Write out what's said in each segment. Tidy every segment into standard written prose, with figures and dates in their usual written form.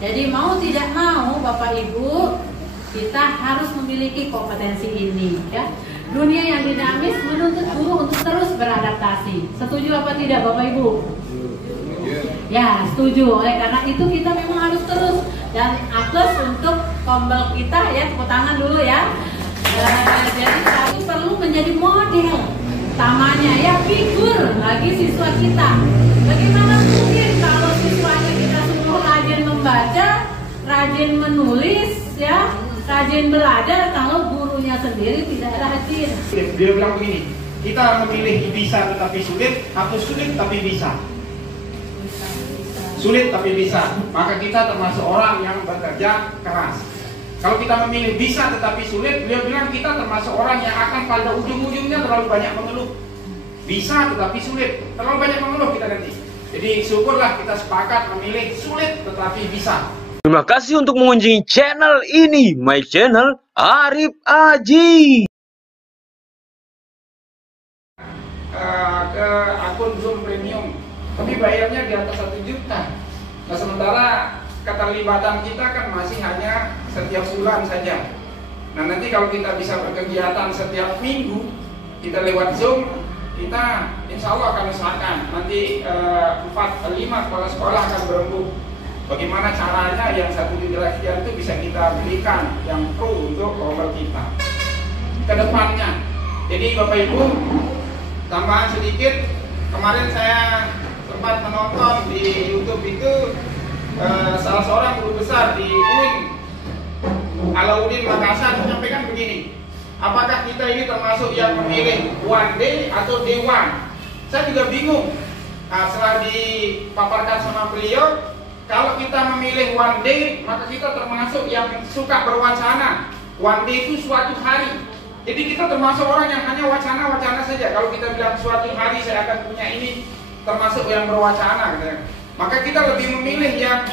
Jadi mau tidak mau Bapak Ibu, kita harus memiliki kompetensi ini ya. Dunia yang dinamis menuntut guru untuk terus beradaptasi. Setuju apa tidak Bapak Ibu? Ya, setuju. Oleh karena itu kita memang harus terus, dan aplaus untuk Kombel kita ya, tepuk tangan dulu ya. Jadi kami perlu menjadi model utamanya ya, figur bagi siswa kita. Bagaimana mungkin kalau siswanya kita suruh rajin membaca, rajin menulis ya, rajin belajar, kalau gurunya sendiri tidak rajin. Dia bilang begini, kita memilih bisa tetapi sulit atau sulit tapi bisa. Sulit tapi bisa, maka kita termasuk orang yang bekerja keras. Kalau kita memilih bisa tetapi sulit, beliau bilang kita termasuk orang yang akan pada ujung-ujungnya terlalu banyak mengeluh. Bisa tetapi sulit, terlalu banyak mengeluh kita nanti. Jadi syukurlah kita sepakat memilih sulit tetapi bisa. Terima kasih untuk mengunjungi channel ini, my channel Arif Aji. Ke akun Zoom Premium, tapi bayarnya di atas 1 juta. Nah sementara keterlibatan kita kan masih hanya setiap bulan saja. Nah nanti kalau kita bisa berkegiatan setiap minggu, kita lewat Zoom, kita insya Allah akan usahakan nanti 4-5 kepala sekolah akan berembuk. Bagaimana caranya yang 1 juta sekian itu bisa kita berikan yang pro untuk Kombel kita ke depannya. Jadi Bapak Ibu, tambahan sedikit, kemarin saya sempat menonton di YouTube itu salah seorang guru besar di UIN Alauddin Makassar menyampaikan begini, apakah kita ini termasuk yang memilih one day atau day one? Saya juga bingung. Nah, setelah dipaparkan sama beliau, kalau kita memilih one day, maka kita termasuk yang suka berwacana. One day itu suatu hari. Jadi kita termasuk orang yang hanya wacana-wacana saja. Kalau kita bilang suatu hari saya akan punya ini, termasuk yang berwacana gitu. Maka kita lebih memilih yang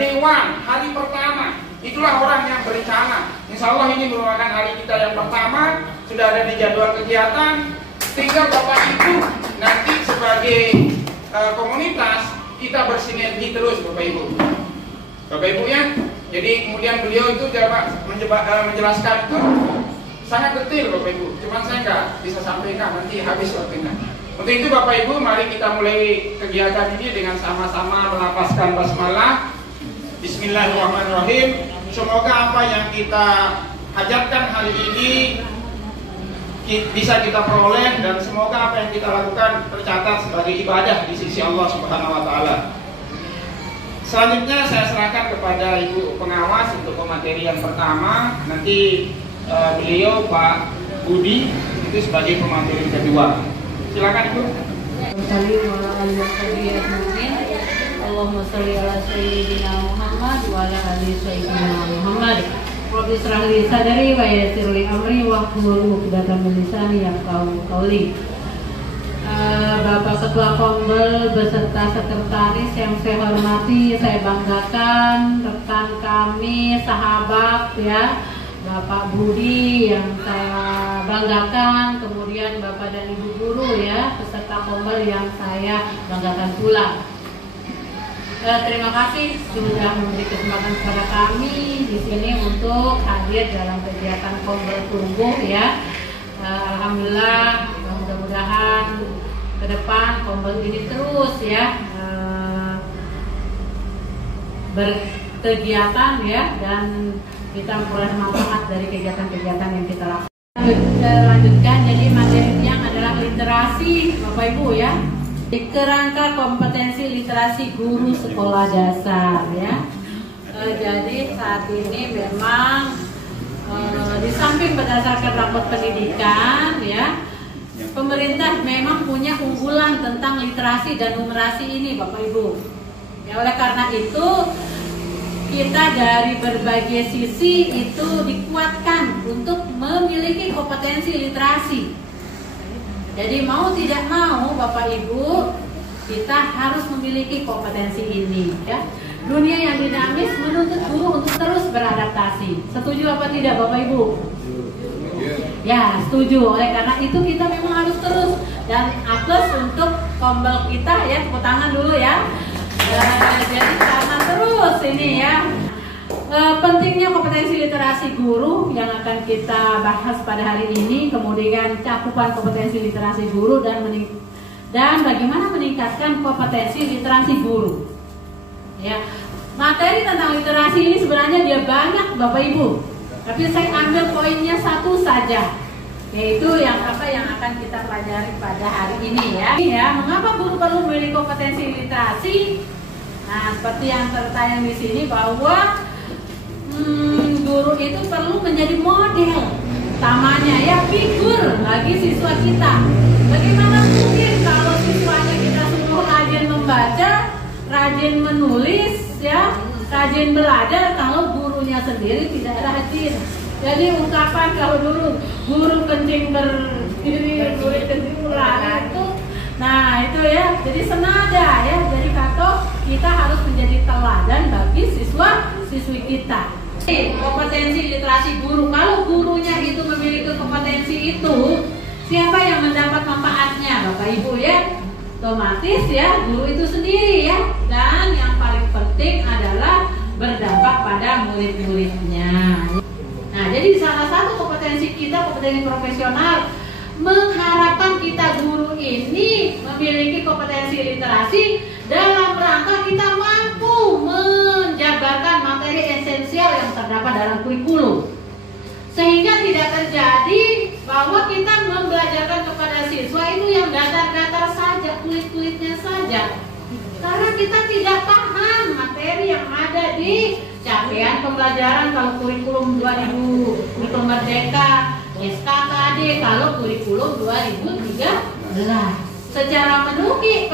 day one, hari pertama. Itulah orang yang berencana. Insya Allah ini merupakan hari kita yang pertama, sudah ada di jadwal kegiatan. Tinggal Bapak Ibu nanti sebagai komunitas kita bersinergi terus Bapak Ibu. Bapak Ibu ya. Jadi kemudian beliau itu menjelaskan itu sangat detail Bapak Ibu. Cuman saya nggak bisa sampaikan, nanti habis waktunya. Untuk itu Bapak Ibu, mari kita mulai kegiatan ini dengan sama-sama melafazkan basmalah. Bismillahirrahmanirrahim. Semoga apa yang kita hajatkan hari ini bisa kita peroleh, dan semoga apa yang kita lakukan tercatat sebagai ibadah di sisi Allah Subhanahu wa Ta'ala. Selanjutnya saya serahkan kepada Ibu pengawas untuk pematerian pertama. Nanti beliau Pak Budi itu sebagai pemateri kedua. Silakan Ibu. Allahumma sholli ala sayyidina Muhammad wa ala ali sayyidina Muhammad. Rabbi shrah li sadri wa yassir li amri wahlul 'uqdatam min lisani yafqahu qawli. Bapak Ketua Kombel beserta sekretaris yang saya hormati, saya banggakan, rekan kami, sahabat ya, Bapak Budi yang saya banggakan, kemudian Bapak dan Ibu guru ya, peserta Kombel yang saya banggakan pula. Terima kasih sudah memberi kesempatan kepada kami di sini untuk hadir dalam kegiatan Kombel tumbuh ya. Alhamdulillah, mudah-mudahan ke depan Kombel ini terus ya berkegiatan ya, dan kita memperoleh manfaat dari kegiatan-kegiatan yang kita lakukan. Lanjutkan, jadi materi yang adalah literasi Bapak Ibu ya. Di kerangka kompetensi literasi guru sekolah dasar ya. Jadi saat ini memang di samping berdasarkan rapot pendidikan ya, pemerintah memang punya unggulan tentang literasi dan numerasi ini Bapak Ibu. Ya, oleh karena itu kita dari berbagai sisi itu dikuatkan untuk memiliki kompetensi literasi. Jadi mau tidak mau Bapak Ibu, kita harus memiliki kompetensi ini ya. Dunia yang dinamis menuntut guru untuk terus beradaptasi. Setuju apa tidak Bapak Ibu? Ya, setuju. Oleh karena itu kita memang harus terus, dan aplaus untuk Kombel kita ya, tepuk tangan dulu ya. Jadi karena terus ini Pentingnya kompetensi literasi guru yang akan kita bahas pada hari ini, kemudian cakupan kompetensi literasi guru dan bagaimana meningkatkan kompetensi literasi guru. Ya, materi tentang literasi ini sebenarnya dia banyak Bapak Ibu, tapi saya ambil poinnya satu saja, yaitu yang akan kita pelajari pada hari ini ya. Mengapa guru perlu memiliki kompetensi literasi? Nah, seperti yang tertayang di sini bahwa guru itu perlu menjadi model utamanya ya, figur bagi siswa kita. Bagaimana mungkin kalau siswanya kita suruh rajin membaca, rajin menulis ya, rajin belajar kalau gurunya sendiri tidak rajin. Jadi ungkapan kalau dulu guru kencing berdiri, guru kencing berlari itu, nah itu ya, jadi senada ya. Jadi kata kita harus menjadi teladan bagi siswa-siswi kita. Kompetensi literasi guru, kalau gurunya itu memiliki kompetensi itu, siapa yang mendapat manfaatnya Bapak Ibu ya? Otomatis ya guru itu sendiri ya. Dan yang paling penting adalah berdampak pada murid-muridnya. Nah, jadi salah satu kompetensi kita, kompetensi profesional, mengharapkan kita guru ini memiliki kompetensi literasi dalam rangka kita mampu menjabarkan materi esensial yang terdapat dalam kurikulum, sehingga tidak terjadi bahwa kita membelajarkan kepada siswa itu yang datar-datar saja, kulit-kulitnya saja, karena kita tidak paham materi yang ada di capaian pembelajaran. Kalau kurikulum 2000 kurikulum merdeka, SKKD, kalau kurikulum 2013 secara menukik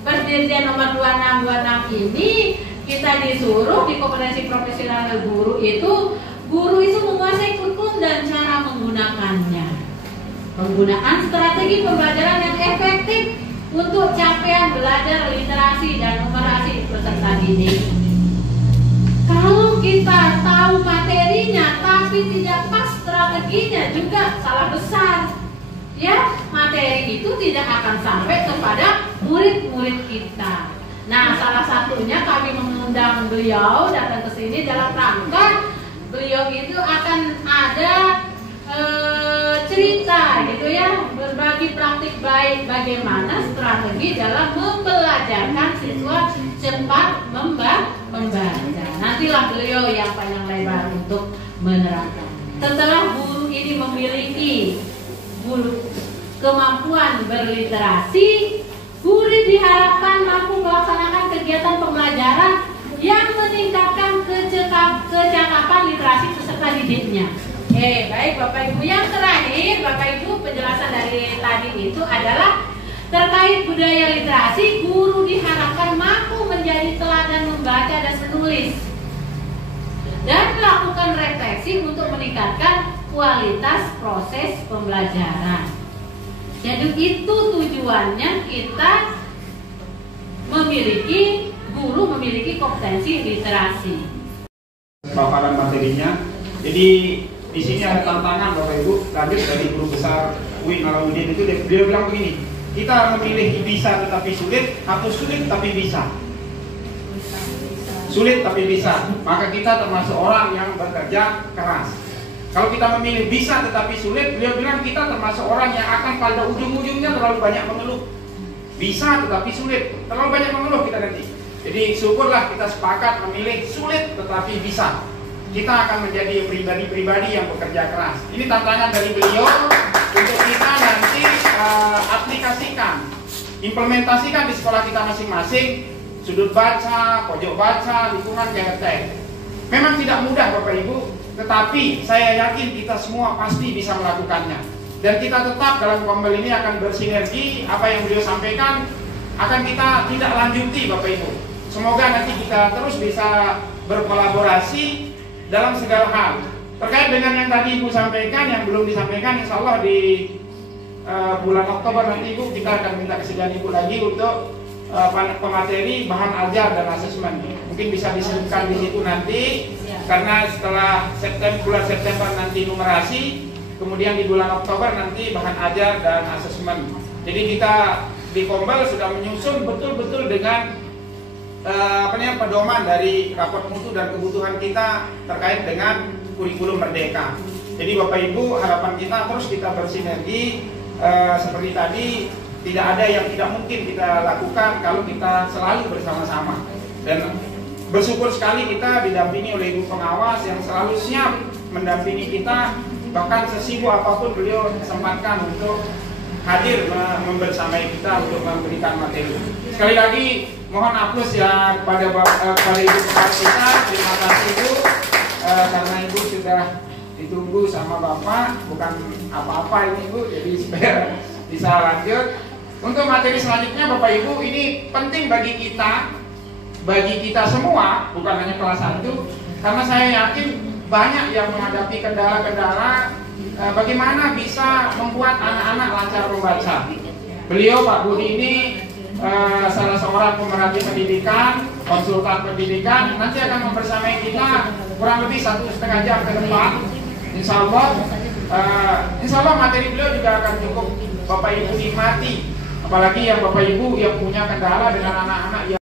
Perdirjen nomor 2626 ini kita disuruh di kompetensi profesional guru itu menguasai kurikulum dan cara menggunakannya. Penggunaan strategi pembelajaran yang efektif untuk capaian belajar literasi dan numerasi peserta didik. Kalau kita tahu materinya tapi tidak pas strateginya, juga salah besar. Ya, materi itu tidak akan sampai kepada murid-murid kita. Nah, salah satunya kami mengundang beliau datang ke sini dalam rangka beliau itu akan ada cerita gitu ya, berbagi praktik baik bagaimana strategi dalam membelajarkan siswa cepat membaca. Nantilah beliau yang panjang lebar untuk menerangkan. Setelah guru ini memiliki kemampuan berliterasi, guru diharapkan mampu melaksanakan kegiatan pembelajaran yang meningkatkan kecakapan literasi peserta didiknya. Baik Bapak Ibu, yang terakhir Bapak Ibu, penjelasan dari tadi itu adalah terkait budaya literasi. Guru diharapkan mampu menjadi teladan membaca dan menulis dan melakukan refleksi untuk meningkatkan kualitas proses pembelajaran. Jadi itu tujuannya kita guru memiliki kompetensi literasi. Paparan materinya. Jadi di sini ada tantangan Bapak Ibu, lanjut dari Guru Besar Uin Alauddin itu dia bilang begini, kita memilih bisa tetapi sulit atau sulit tapi bisa. Sulit tapi bisa, maka kita termasuk orang yang bekerja keras. Kalau kita memilih bisa tetapi sulit, beliau bilang kita termasuk orang yang akan pada ujung-ujungnya terlalu banyak mengeluh. Bisa tetapi sulit, terlalu banyak mengeluh kita nanti. Jadi syukurlah kita sepakat memilih sulit tetapi bisa. Kita akan menjadi pribadi-pribadi yang bekerja keras. Ini tantangan dari beliau untuk kita nanti aplikasikan, implementasikan di sekolah kita masing-masing. Sudut baca, pojok baca, lingkungan GRT. Memang tidak mudah Bapak Ibu, tetapi saya yakin kita semua pasti bisa melakukannya. Dan kita tetap dalam Kombel ini akan bersinergi. Apa yang beliau sampaikan akan kita tidak lanjuti Bapak Ibu. Semoga nanti kita terus bisa berkolaborasi dalam segala hal. Terkait dengan yang tadi Ibu sampaikan, yang belum disampaikan, insya Allah di bulan Oktober nanti Ibu kita akan minta kesediaan Ibu lagi untuk pemateri bahan ajar dan asesmen. Mungkin bisa disebutkan di situ nanti, karena setelah bulan September nanti numerasi, kemudian di bulan Oktober nanti bahan ajar dan asesmen. Jadi kita di Kombel sudah menyusun betul-betul dengan pedoman dari raport mutu dan kebutuhan kita terkait dengan kurikulum Merdeka. Jadi Bapak Ibu, harapan kita terus kita bersinergi seperti tadi, tidak ada yang tidak mungkin kita lakukan kalau kita selalu bersama-sama. Dan bersyukur sekali kita didampingi oleh Ibu Pengawas yang selalu siap mendampingi kita, bahkan sesibuk apapun beliau sempatkan untuk hadir membersamai kita untuk memberikan materi. Sekali lagi mohon aplaus ya kepada Ibu Kepala kita. Terima kasih Ibu, karena Ibu sudah ditunggu sama Bapak, bukan apa-apa ini Ibu, jadi supaya bisa lanjut. Untuk materi selanjutnya Bapak Ibu, ini penting bagi kita semua, bukan hanya kelas 1, karena saya yakin banyak yang menghadapi kendala-kendala bagaimana bisa membuat anak-anak lancar membaca. Beliau Pak Budi ini salah seorang pemerhati pendidikan, konsultan pendidikan, nanti akan membersamai kita kurang lebih 1,5 jam ke depan. Insya Allah materi beliau juga akan cukup Bapak Ibu nikmati, apalagi yang Bapak Ibu yang punya kendala dengan anak-anak yang